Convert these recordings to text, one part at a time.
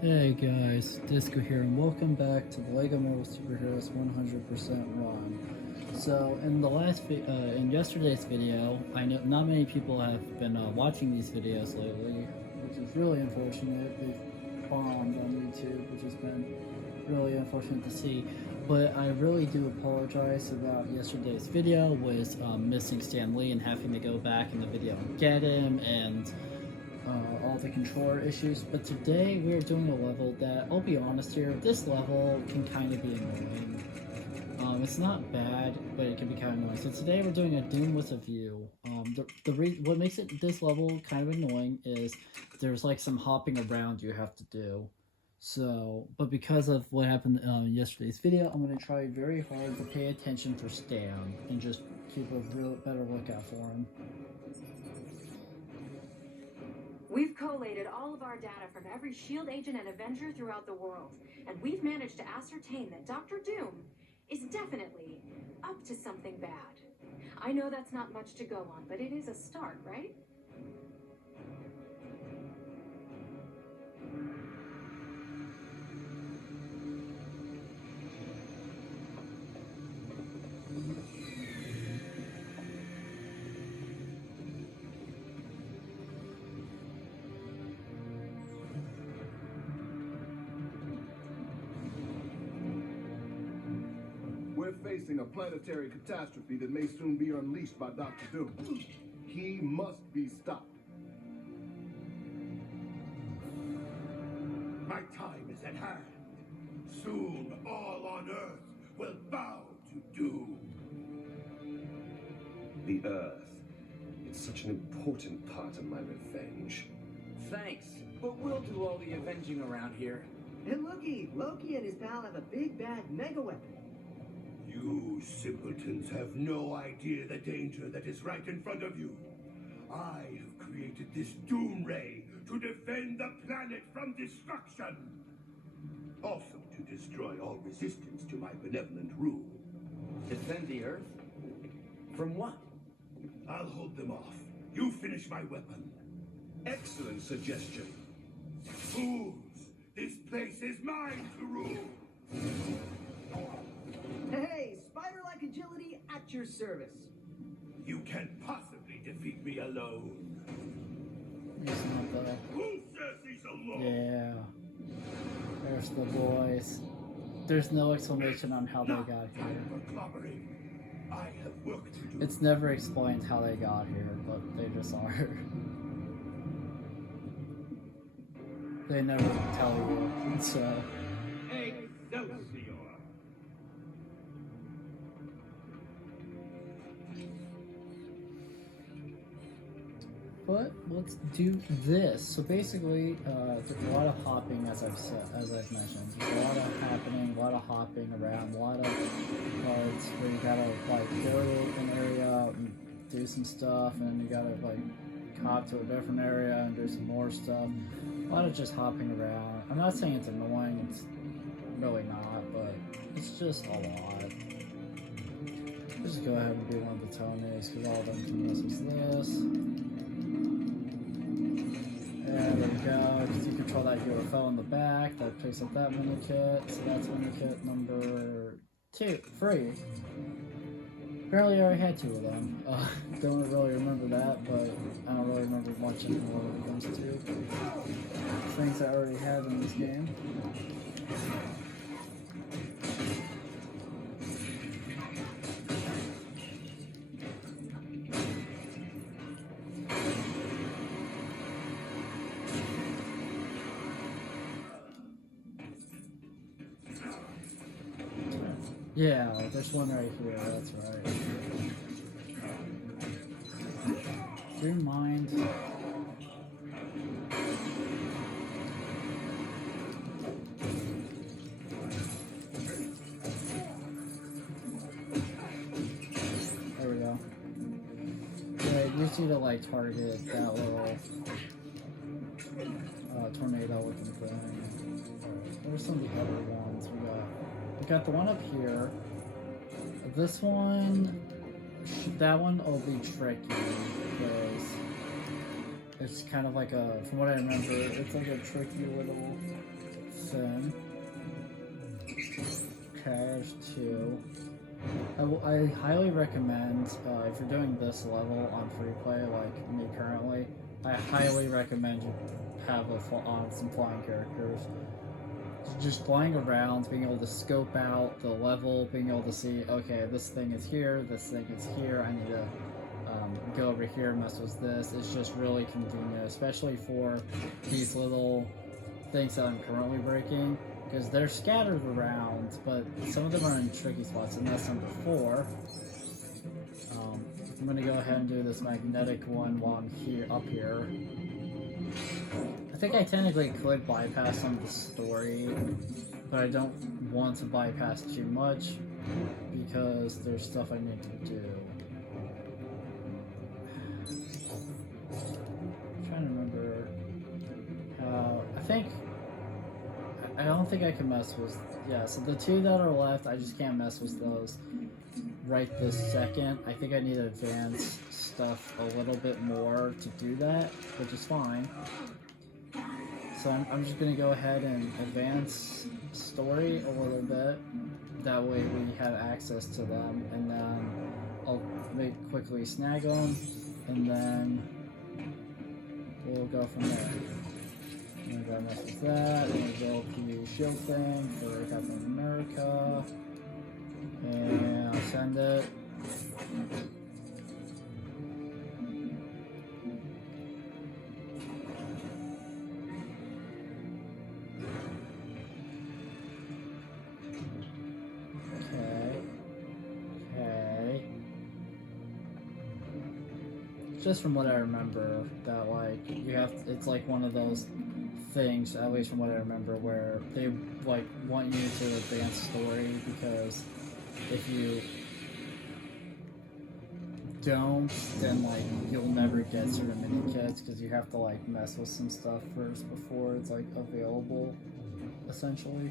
Hey guys, Disco here, and welcome back to the LEGO Marvel Superheroes 100% Run. So, in yesterday's video, I know not many people have been watching these videos lately, which is really unfortunate. They've bombed on YouTube, which has been really unfortunate to see. But I really do apologize about yesterday's video with missing Stan Lee and having to go back in the video and get him, and all the controller issues, but today we're doing a level that, I'll be honest here, this level can kind of be annoying. It's not bad, but it can be kind of annoying. So today we're doing a Doom with a View. What makes this level kind of annoying is there's like some hopping around you have to do. So, but because of what happened in yesterday's video, I'm going to try very hard to pay attention for Stan and just keep a real better lookout for him. We've collated all of our data from every S.H.I.E.L.D. agent and Avenger throughout the world, and we've managed to ascertain that Dr. Doom is definitely up to something bad. I know that's not much to go on, but it is a start, right? We're facing a planetary catastrophe that may soon be unleashed by Dr. Doom. He must be stopped. My time is at hand. Soon all on Earth will bow to Doom. The Earth. It's such an important part of my revenge. Thanks, but we'll do all the avenging around here. And looky, Loki and his pal have a big bad mega weapon. You simpletons have no idea the danger that is right in front of you. I have created this Doom Ray to defend the planet from destruction. Also to destroy all resistance to my benevolent rule. Defend the Earth? From what? I'll hold them off. You finish my weapon. Excellent suggestion. Fools! This place is mine to rule! Hey, spider-like agility at your service. You can't possibly defeat me alone. He's not the... Who says he's alone? Yeah. There's the boys. There's no explanation on how they got here. I have work to do. It's never explained how they got here, but they just are. They never tell you, so... Excelsior! But let's do this. So basically, there's a lot of hopping, as I've mentioned. There's a lot of happening, a lot of hopping around, a lot of parts where you gotta like go to an area and do some stuff, and then you gotta like hop to a different area and do some more stuff. A lot of just hopping around. I'm not saying it's annoying. It's really not, but it's just a lot. Let's just go ahead and do one of the Tonys because all of them can use this. And there we go, because you control that UFO in the back, that picks up that mini kit, so that's mini kit number 3. Apparently I already had 2 of them. Don't really remember that, but I don't really remember much anymore when it comes to things I already have in this game. Yeah, there's one right here, that's right. Do you mind? There we go. Yeah, you just need to like target that little tornado looking thing. There's some of the other ones we got the one up here. This one, that one will be tricky because it's kind of like a, from what I remember, it's like a tricky little thin. Okay, there's 2. I highly recommend, if you're doing this level on free play, like me currently, I highly recommend you have some flying characters. Just flying around, being able to scope out the level, being able to see, okay, this thing is here, this thing is here, I need to go over here, mess with this. It's just really convenient, especially for these little things that I'm currently breaking, because they're scattered around, but some of them are in tricky spots, and that's number 4. I'm going to go ahead and do this magnetic one while I'm up here. I think I technically could bypass some of the story, but I don't want to bypass too much, because there's stuff I need to do. I'm trying to remember how... I don't think I can mess with... Yeah, so the 2 that are left, I just can't mess with those right this second. I think I need to advance stuff a little bit more to do that, which is fine. So I'm just going to go ahead and advance story a little bit. That way we have access to them, and then I'll quickly snag them, and then we'll go from there. I'm gonna mess with that. I'm gonna build the shield thing for Captain America, and I'll send it. Okay. Just from what I remember, that like it's like one of those things, at least from what I remember, where they like want you to advance story, because if you don't, then like you'll never get certain mini kits, because you have to like mess with some stuff first before it's like available, essentially.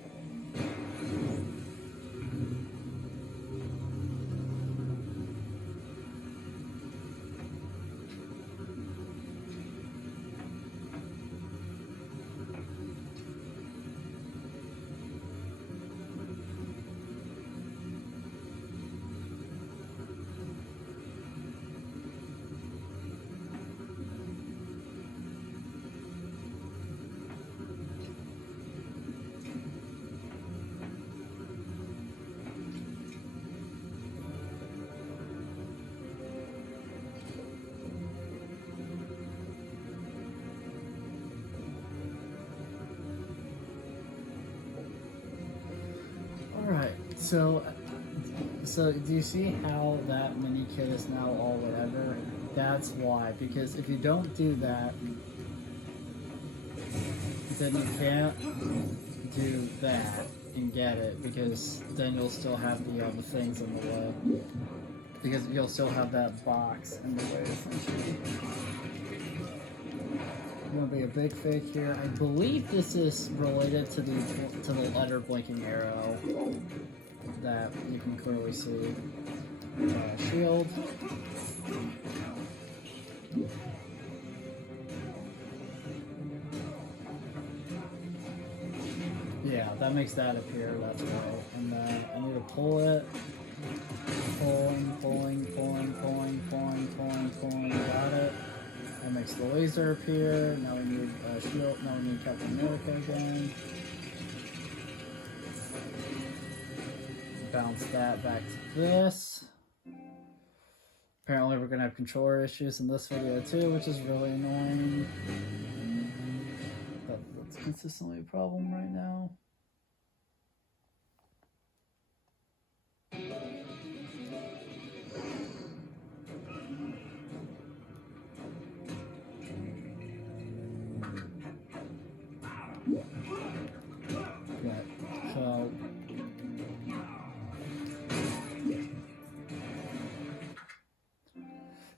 So do you see how that mini kit is now all whatever? That's why, because if you don't do that, then you can't do that and get it, because then you'll still have the other things in the way. Because you'll still have that box in the way, essentially. Gonna be a big fake here. I believe this is related to the letter blinking arrow that you can clearly see. Shield. Yeah, that makes that appear, that's right. And I need to pull it. Pulling. Got it. That makes the laser appear. Now we need a shield. Now we need Captain America again. Bounce that back to this. Apparently we're gonna have controller issues in this video too, which is really annoying. That's consistently a problem right now.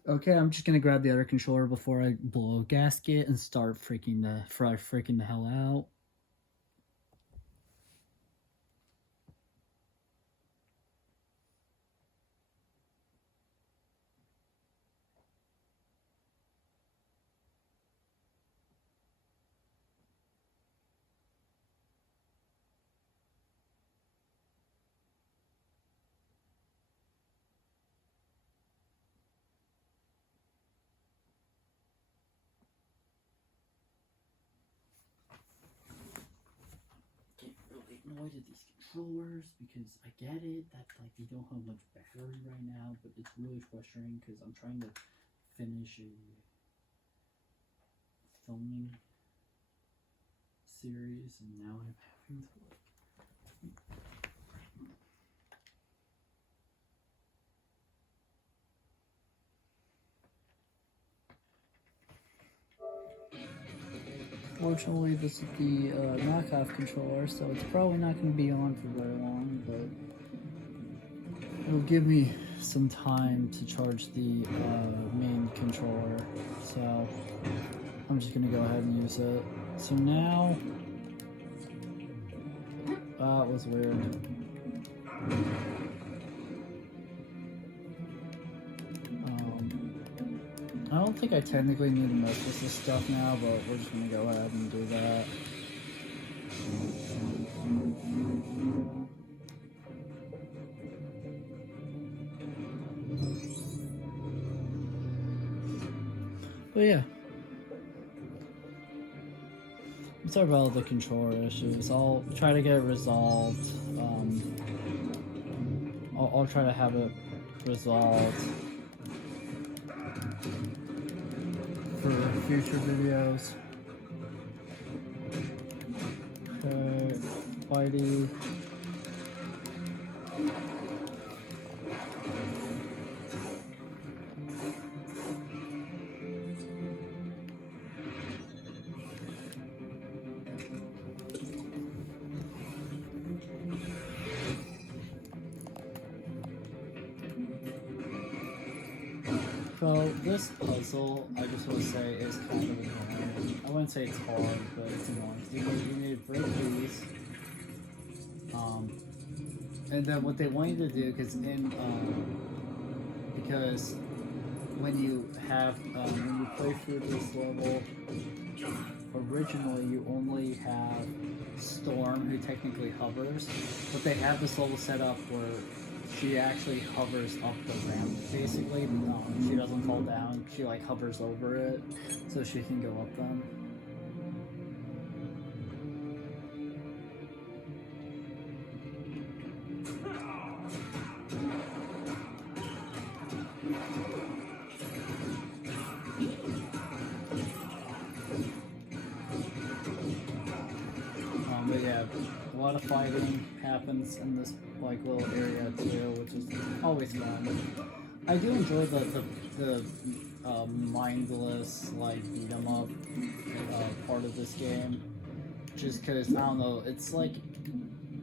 Okay, I'm just gonna grab the other controller before I blow a gasket and start freaking the hell out. avoided these controllers because I get it that like they don't have much battery right now, but it's really frustrating because I'm trying to finish a filming series and now I'm having to like Fortunately, this is the knockoff controller, so it's probably not going to be on for very long, but it'll give me some time to charge the main controller, so I'm just going to go ahead and use it. So now, it was weird. I don't think I technically need to mess with this stuff now, but we're just gonna go ahead and do that. But yeah. I'm sorry about all the controller issues. I'll try to get it resolved. I'll try to have it resolved for future videos. Okay, Whitey. So this puzzle, I just want to say, is kind of annoying. I wouldn't say it's hard, but it's annoying. You need to break these, and then what they want you to do, because when you play through this level, originally you only have Storm, who technically hovers, but they have this level set up where she actually hovers up the ramp, basically. She doesn't fall down. She like hovers over it, so she can go up them. But yeah, a lot of fighting happens in this like little area too, which is always fun. I do enjoy the mindless like beat 'em up part of this game, just because I don't know. It's like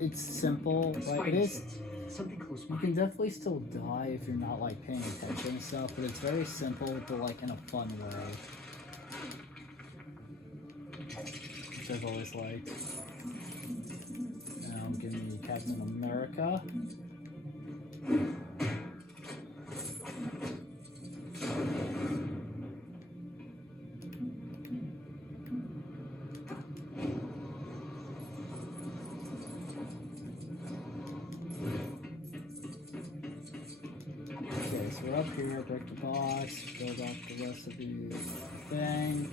it's simple, like it is. Something close You by. can definitely still die if you're not like paying attention and stuff, but it's very simple, but like in a fun way, which I've always liked. Now give me Captain America. Okay, so we're up here, break the box, build up the rest of the thing.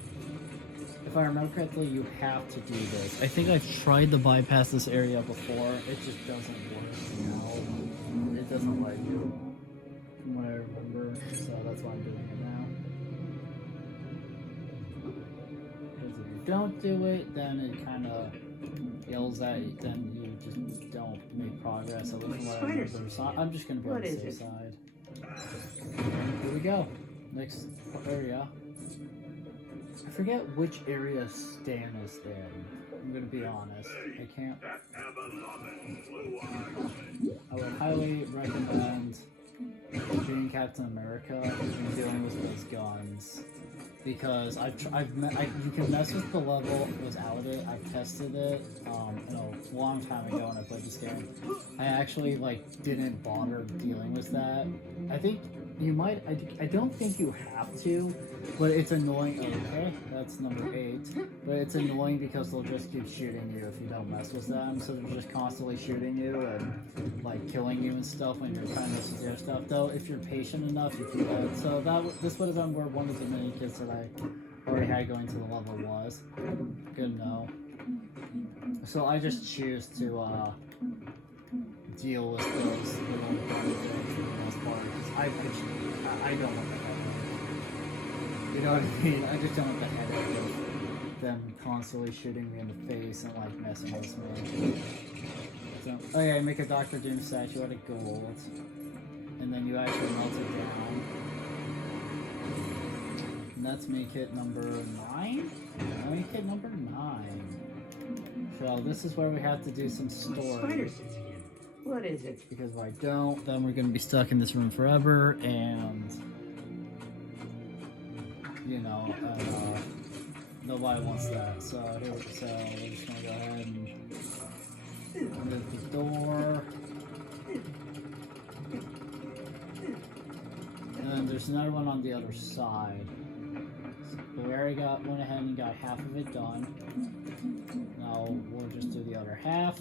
If I remember correctly, you have to do this. I think I've tried to bypass this area before. It just doesn't work, you know? It doesn't let you, from what I remember. So that's why I'm doing it now. Because if you don't do it, then it kind of yells at you. Then you just don't make progress. At least from what I remember. So I'm just going to be on the safe side. Here we go. Next area. I forget which area Stan is in. I'm gonna be honest. I can't. I would highly recommend being Captain America and dealing with those guns, because you can mess with the level without it. I've tested it a long time ago when I played this game. I actually like didn't bother dealing with that. I think you might. I don't think you have to, but it's annoying. Okay, that's number 8. But it's annoying because they'll just keep shooting you if you don't mess with them. So they're just constantly shooting you and like killing you and stuff when you're trying to do their stuff. Though, if you're patient enough, you can do it. So this would have been where one of the mini kits that I already had going to the level was. Good to know. So I just choose to deal with those little things for the most part. 'Cause I don't want the headache. You know what I mean? I just don't want the headache of them constantly shooting me in the face and like messing with me. So, oh yeah, make a Dr. Doom statue out of gold. And then you actually melt it down. And that's me kit number 9? Me kit number 9. So this is where we have to do some My spider story. sits again. What is it? Because if I don't, then we're gonna be stuck in this room forever, and you know, nobody wants that. So here, so we're just gonna go ahead and move the door. And then there's another one on the other side. So we already went ahead and got half of it done. Now we'll just do the other half.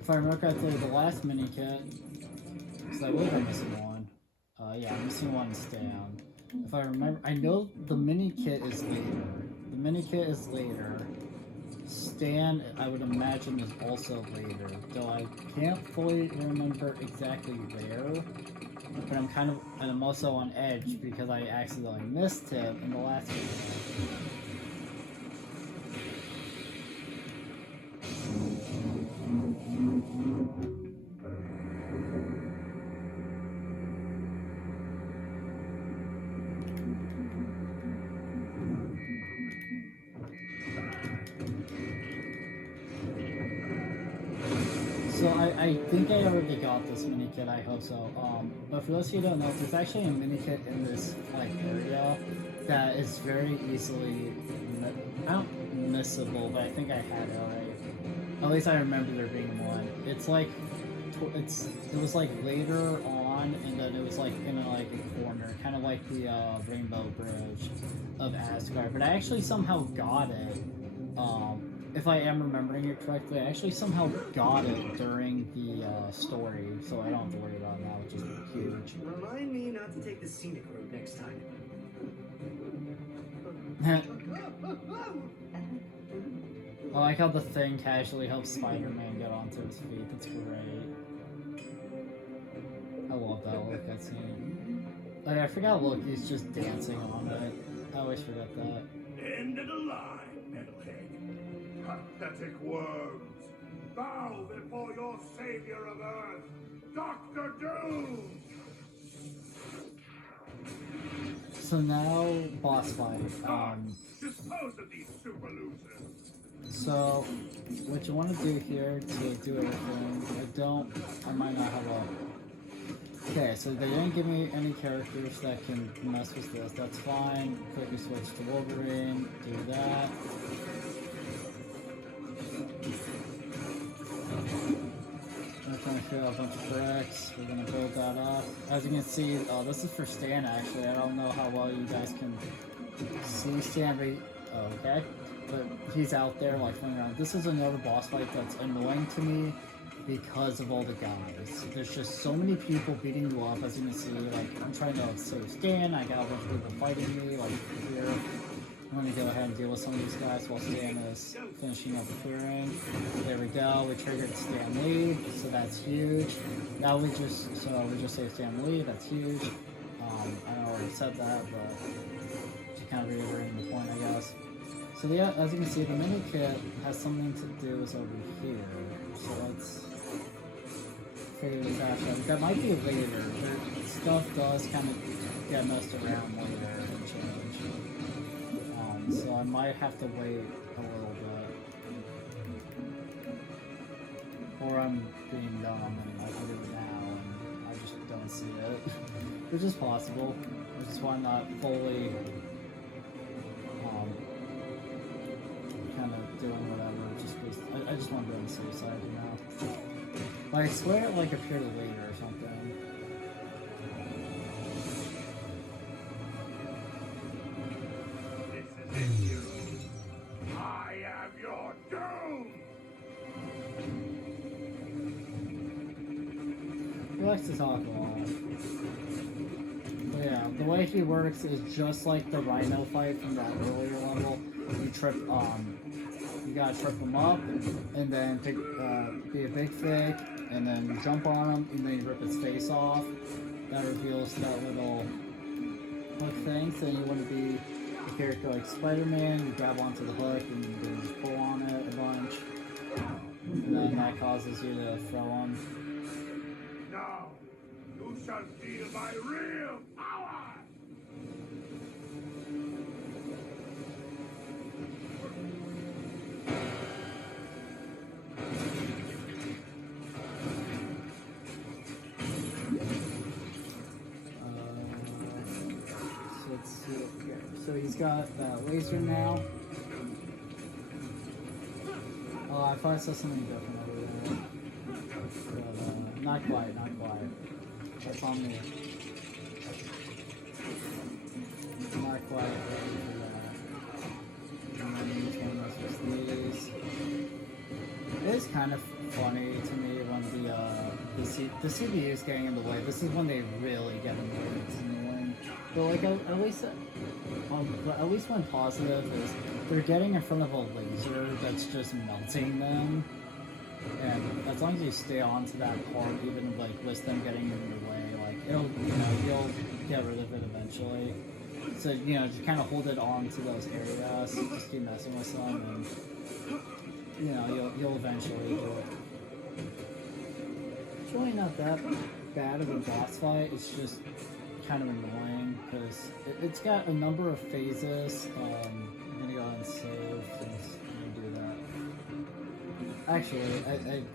If I remember correctly, the last mini kit, because I believe I'm missing one. Yeah, I'm missing one stand. If I remember, I know the mini kit is later. The mini kit is later. Stand, I would imagine, is also later. Though I can't fully remember exactly where. But I'm also on edge because I accidentally missed it in the last video. So I think I already got this mini kit, I hope so. But for those of you who don't know, there's actually a mini kit in this like area that is very easily not missable, but I think I had it already. At least I remember there being one. It's like it was like later on, and then it was like in a corner, kind of like the Rainbow Bridge of Asgard. But I actually somehow got it. If I am remembering it correctly, I actually somehow got it during the story, so I don't have to worry about it now, which is huge. Remind me not to take the scenic road next time. I like how the Thing casually helps Spider-Man get onto his feet. That's great. I love that little cutscene. Like, I forgot Loki's just dancing on it. I always forget that. End of the line, metalhead. Pathetic worms. Bow before your savior of Earth, Dr. Doom! So now, boss fight. Dispose of these super losers. So, what you want to do here to do everything, I might not have a... Okay, so they didn't give me any characters that can mess with this, that's fine. Quickly switch to Wolverine, do that. We're going to fill a bunch of bricks, we're going to build that up. As you can see, this is for Stan actually, I don't know how well you guys can see Stan, but okay. But he's out there like flying around. This is another boss fight that's annoying to me because of all the guys. There's just so many people beating you up, as you can see. Like, I'm trying to save Stan, I got a bunch of people fighting me, like here. I'm gonna go ahead and deal with some of these guys while Stan is finishing up the clearing. There we go, we triggered Stan Lee, so that's huge. Now we just saved Stan Lee, that's huge. I already said that, but just kind of reiterating the point, I guess. So yeah, as you can see, the mini kit has something to do with over here. So let's figure this out. That might be later. Stuff does kind of get messed around later and change. So I might have to wait a little bit. Or I'm being dumb and I can do it now and I just don't see it. Which is possible. Which is why I'm not fully kind of doing whatever, just because I just want to be on the safe side, you know? Like, I swear it like appeared later or something. This is it, heroes. I am your doom! He likes to talk a lot. But yeah, the way he works is just like the Rhino fight from that earlier level. You trip you gotta trip him up, and then pick, be a big fake, and then jump on him, and then you rip his face off. That reveals that little hook thing. So you want to be a character like Spider-Man, you grab onto the hook and then just pull on it a bunch, and then that causes you to throw on. Now, you shall feel my real power! So let's see it here. So he's got laser now. Oh, I thought I saw something different over there. But, not quite, not quite. That's on me. Not quite ready for that. And then each one of these. It is kind of funny to me when the CPU is getting in the way. This is when they really get annoying. It's annoying. But like at least one positive is they're getting in front of a laser that's just melting them. And as long as you stay on to that part, even like with them getting in your way, like you'll get rid of it eventually. So just kind of hold it on to those areas, just keep messing with them, and you'll eventually do it. It's really not that bad of a boss fight. It's just kind of annoying because it's got a number of phases. I'm gonna go ahead and save things and do that. Actually,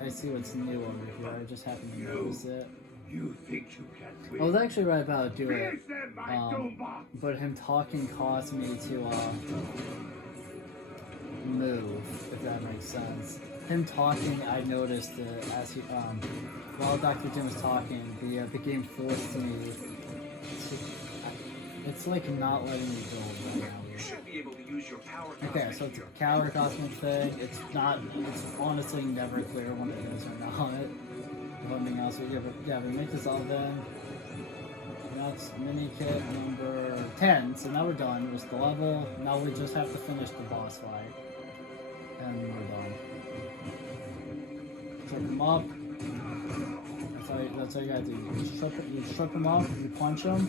I see what's new over here. I just happened to notice it. You think you can win? I was actually right about to do it, Finish them, my Doombot! but him talking caused me to move, if that makes sense. Him talking, I noticed it as he while Dr. Doom was talking, the game forced me to. It's like not letting me build right now. You should be able to use your power. Okay, so it's a coward cosmic thing. It's honestly never clear when it is or not. Something else, we make this all then. Now it's mini kit number 10, so now we're done. It was the level. Now we just have to finish the boss fight, and we're done. Trip him up. That's all you gotta do. You trip him up. You punch him,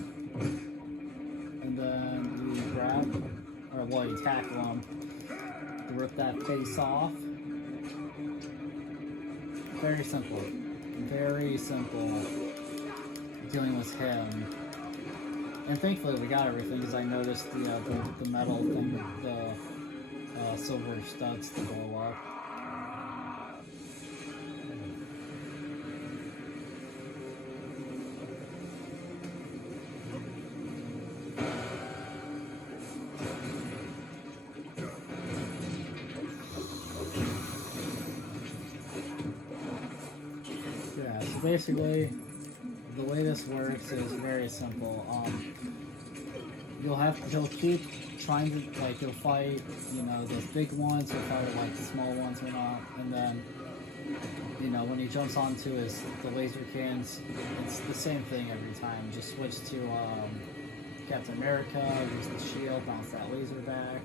and then you grab, or you tackle him to rip that face off. Very simple. Very simple dealing with him, and thankfully we got everything because I noticed the metal thing, the silver studs to blow up. Basically, the way this works is very simple. You'll keep trying to you'll fight, those big ones, you'll fight like the small ones or not, and then, when he jumps onto the laser cans, it's the same thing every time. Just switch to Captain America, use the shield, bounce that laser back.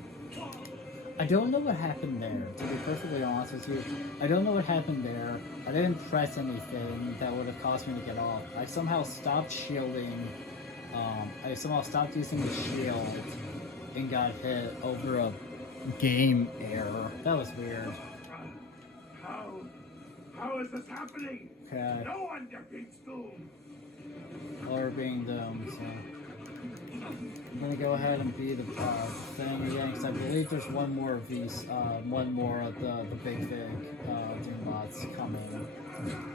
I don't know what happened there, to be perfectly honest with you. I don't know what happened there. I didn't press anything that would have caused me to get off. I somehow stopped shielding. I somehow stopped using the shield and got hit over a game error. That was weird. How is this happening? Okay. No one defeats Doom! Or being doomed, so. I'm gonna go ahead and be the thing again, because I believe there's one more of these, one more of the big Doombots coming.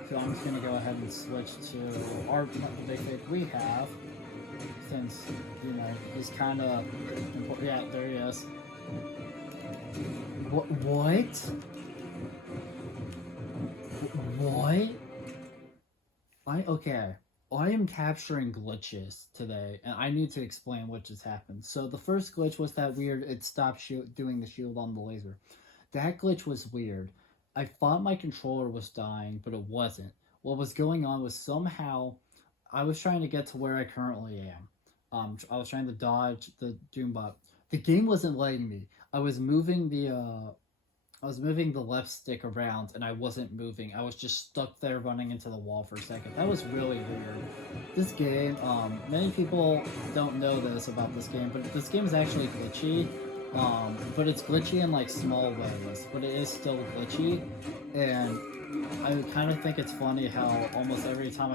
So I'm just gonna go ahead and switch to the big fig we have, since, he's kind of important. Yeah, there he is. What? Okay. I am capturing glitches today, and I need to explain what just happened. So the first glitch was that weird, it stopped doing the shield on the laser. That glitch was weird. I thought my controller was dying, but it wasn't. What was going on was somehow, I was trying to get to where I currently am. I was trying to dodge the Doombot. The game wasn't letting me. I was moving the I was moving the left stick around and I wasn't moving. I was just stuck there running into the wall for a second. That was really weird. This game, many people don't know this about this game, but this game is actually glitchy. But it's glitchy in like small ways, but it is still glitchy. And I kind of think it's funny how almost every time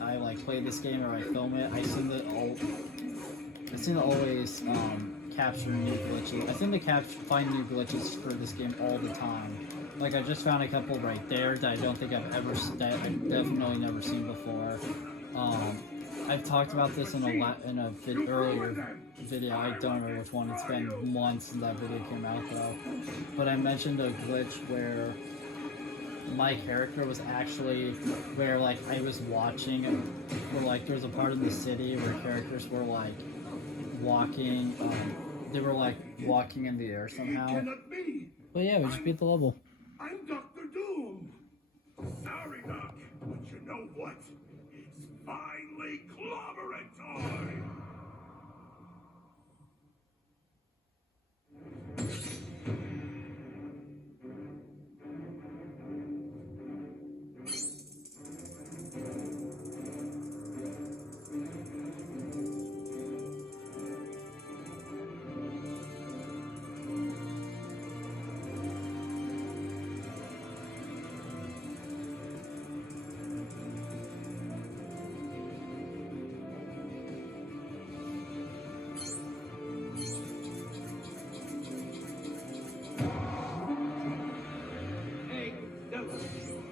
I like play this game or I film it, I seem to always capture new glitches. I seem to find new glitches for this game all the time. Like I just found a couple right there that I don't think I've definitely never seen before. I've talked about this in a earlier video. I don't remember which one. It's been months since that video came out though. But I mentioned a glitch where my character was actually where like I was watching, where like there was a part of the city where characters were like walking. They were like walking in the air somehow. Cannot be. But yeah, we just beat the level. I'm Dr. Doom. Sorry, Doc, but you know what? It's finally clobbering time. Hey, that was you.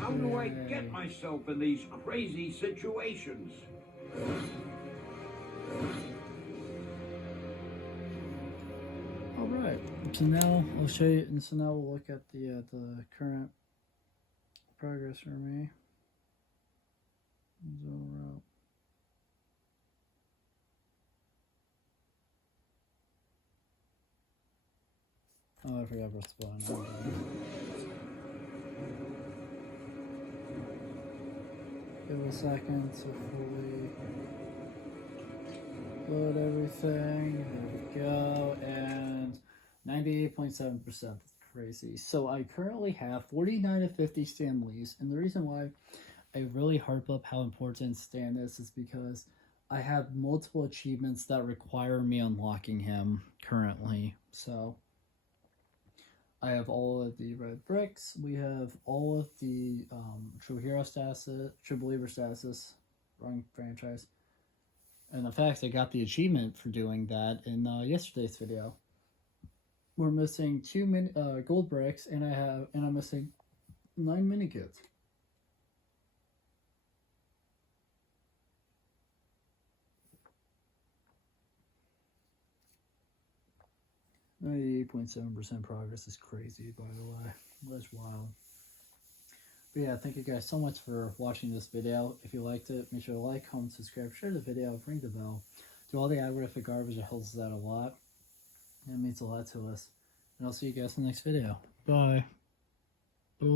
How do I get myself in these crazy situations? Alright, so now I'll show you, and so now we'll look at the current progress for me. Zoom out. Oh, I forgot what's spawn. Give it a second to fully load everything. There we go, and 98.7%. That's crazy. So I currently have 49 of 50 Stanleys, and the reason why I really harp up how important Stan is because I have multiple achievements that require me unlocking him currently. So I have all of the red bricks. We have all of the True Hero status, True Believer status, wrong franchise. And in fact, I got the achievement for doing that in yesterday's video. We're missing 2 gold bricks, and I'm missing 9 mini kits. 98.7% progress is crazy, by the way. That's wild. But yeah, thank you guys so much for watching this video. If you liked it, make sure to like, comment, subscribe, share the video, ring the bell. Do all the algorithmic garbage. It helps us out a lot. And it means a lot to us. And I'll see you guys in the next video. Bye. Bye.